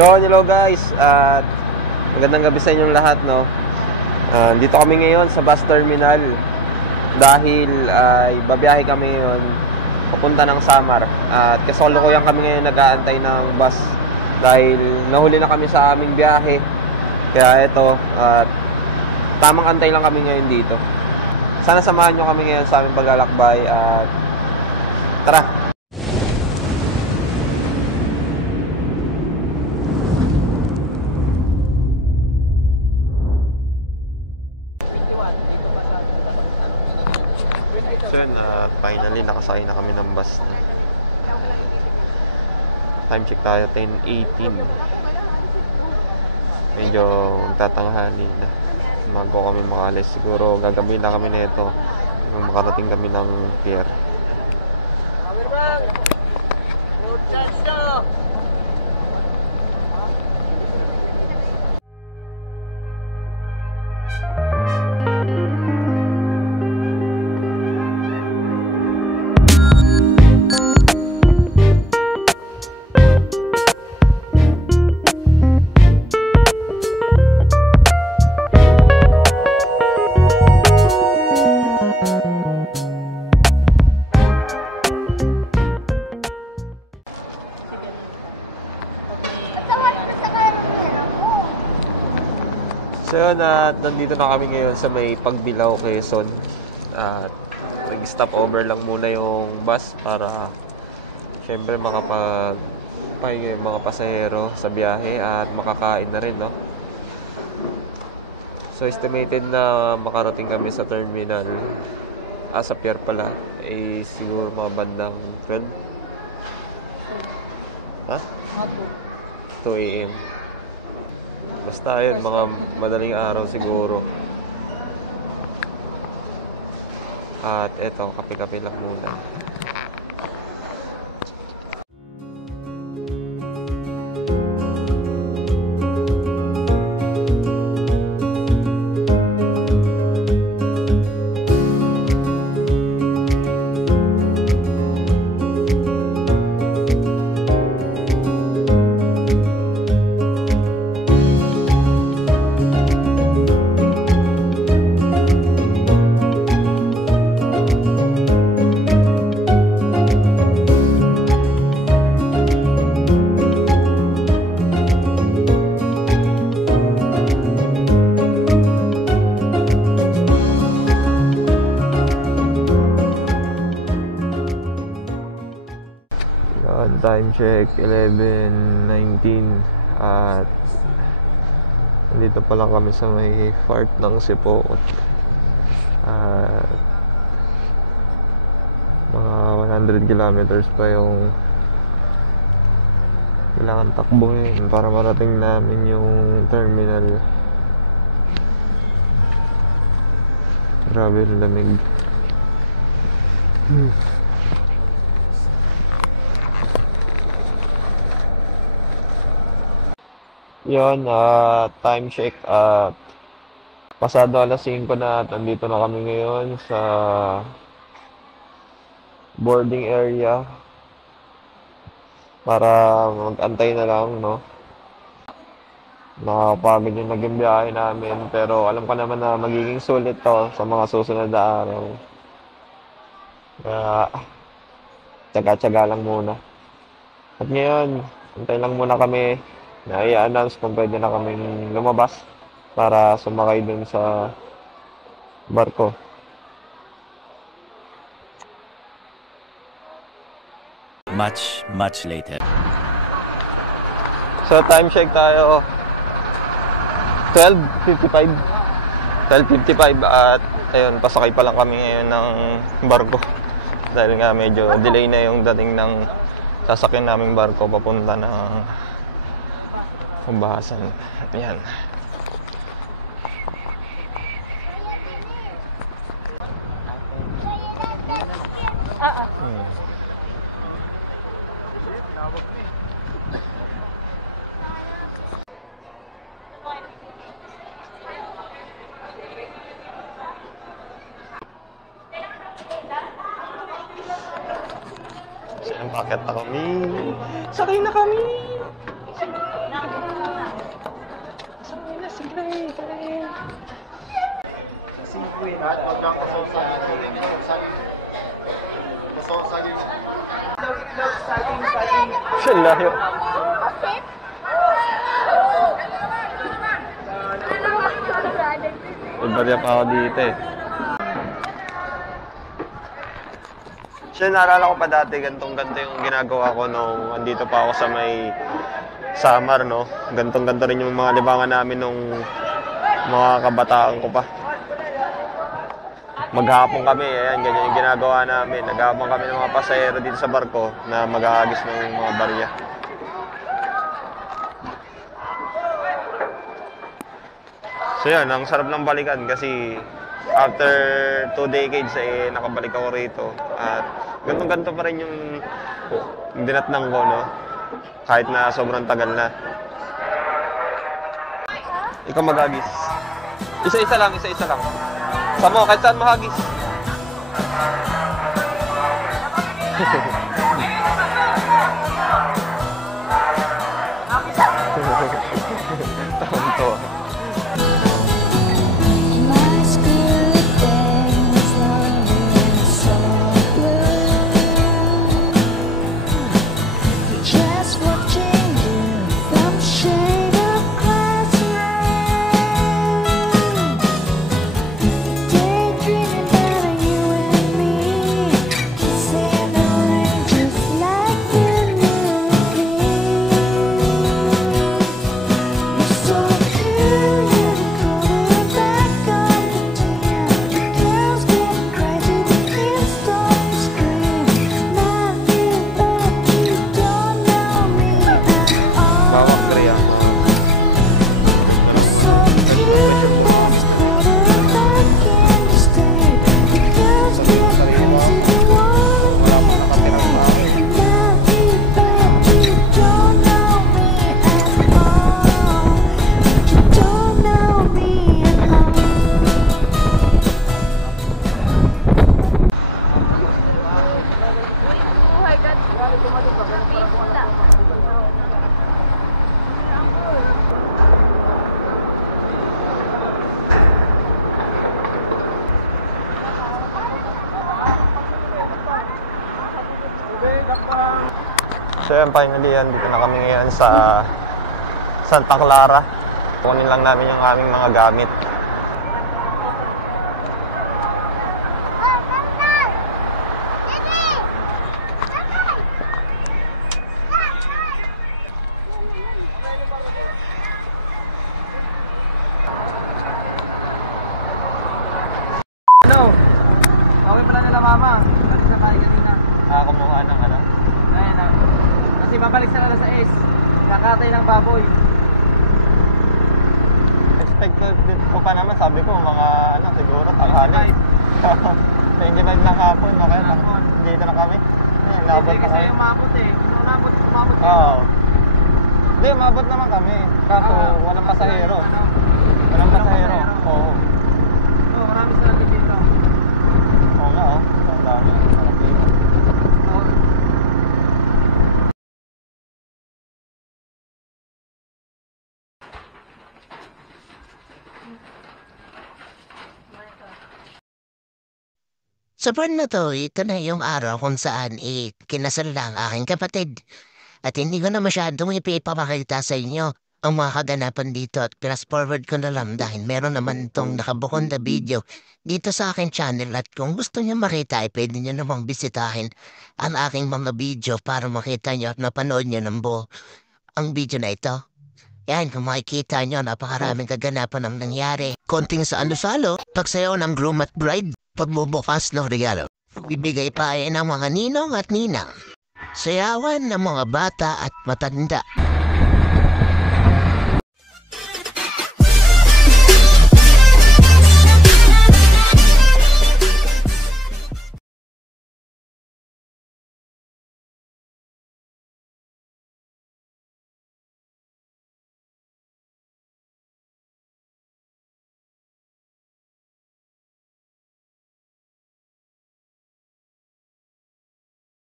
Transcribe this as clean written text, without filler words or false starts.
Hello guys, at magandang gabi sa inyong lahat, no. Dito kami ngayon sa bus terminal dahil ay babiyahe kami ngayon papunta ng Samar. At kasalukuyan kami ngayon nag-aantay ng bus dahil nahuli na kami sa aming biyahe. Kaya ito, at tamang antay lang kami ngayon dito. Sana samahan nyo kami ngayon sa aming paglalakbay at tara! So yun, finally nakasakay na kami ng bus na. Time check tayo, 10:18. Medyo magtatanghali na bago kami makalis. Siguro gagabi na kami nito nung makarating kami ng pier. So yun, at nandito na kami ngayon sa may Pagbilao, Quezon. At nag-stop over lang muna yung bus para syempre makapagpahinga yung mga pasahero sa biyahe at makakain na rin, no? So estimated na makarating kami sa terminal, sa pier pala, siguro mga bandang 12. 2 AM. Basta yun, mga madaling araw siguro. At eto, kape-kape lang muna. Time check 11:19 at nandito pa lang kami sa may fart ng Sipot at mga 100 kilometers pa yung kailangan takbuhin para marating namin yung terminal. Grabe yung lamig. Yun, time check at pasado alas 5 na at nandito na kami ngayon sa boarding area para mag-antay na lang, no? Nakakapagod yung naging biyahe namin pero alam ko naman na magiging sulit to sa mga susunod na araw. Kaya tsaga-tsaga lang muna. At ngayon, antay lang muna kami na i-announce kung pwede na kaming lumabas para sumakay dun sa barko. Much later. So time check tayo 12:55 at ayun, pasakay pa lang kami ngayon ng barko dahil nga medyo delay na yung dating ng sasakyan naming barko papunta ng Pambahasan. Ayan. Bakit na kami? Sakay na kami! Sakay na, sakay. Lahat wag lang kasawsagan. Kasawsagan. Siya layo. Ibarya pa ako dito eh. Siya, naalala ko pa dati, gantong-ganto yung ginagawa ko nung andito pa ako sa may Samar, no? Gantong-ganto rin yung mga libangan namin nung mga kabataan ko pa. Maghapon kami, ayan, ganyan yung ginagawa namin. Naghapon kami ng mga pasahero dito sa barko na maghahagis ng mga barya. So yun, ang sarap ng balikan kasi after 2 decades eh, nakabalik ako rito. At gantong-ganto pa rin yung dinatnang ko, no? Kahit na sobrang tagal na. Ikaw maghagis. Isa-isa lang. Samo, kahit saan mahagis. Tonto. So yan, finally yan, dito na kami ngayon sa Santa Clara. Kunin lang namin yung aming mga gamit. Ano? Okay pala nila mama. Balik sa tayo kanina. Kumuha ng ano? Ayun na. Kasi babalik sa alas 6. Kakatay ng baboy. Expected ko pa naman, sabi ko mga ano, siguro tanghali. 25 ng hapon, okay lang. Dito na kami. Nabot na kasi kami. umabot eh. Umabot. Oo. Hindi, umabot naman kami. Kaso walang pasahero. Walang pasahero. Oo. Oo, marami sa natin dito. Oo nga, oh. Ang dami. Sarap dito. Sa buwan na to, ito na yung araw kung saan kinasal na ang aking kapatid. At hindi ko na masyadong ipapakita sa inyo ang mga kaganapan dito at fast forward ko na lang dahil meron naman itong nakabukon na video dito sa aking channel at kung gusto niyo makita ay pwede niyo namang bisitahin ang aking mga video para makita niyo at napanood niyo ng buo ang video na ito. Yan, kung makikita nyo, napakaraming kaganapan ang nangyari. Konting salo-salo, pagsayaw ng groom at bride, pagbubukas ng regalo. Bibigay pa ay ng mga ninong at ninang. Sayawan ng mga bata at matanda.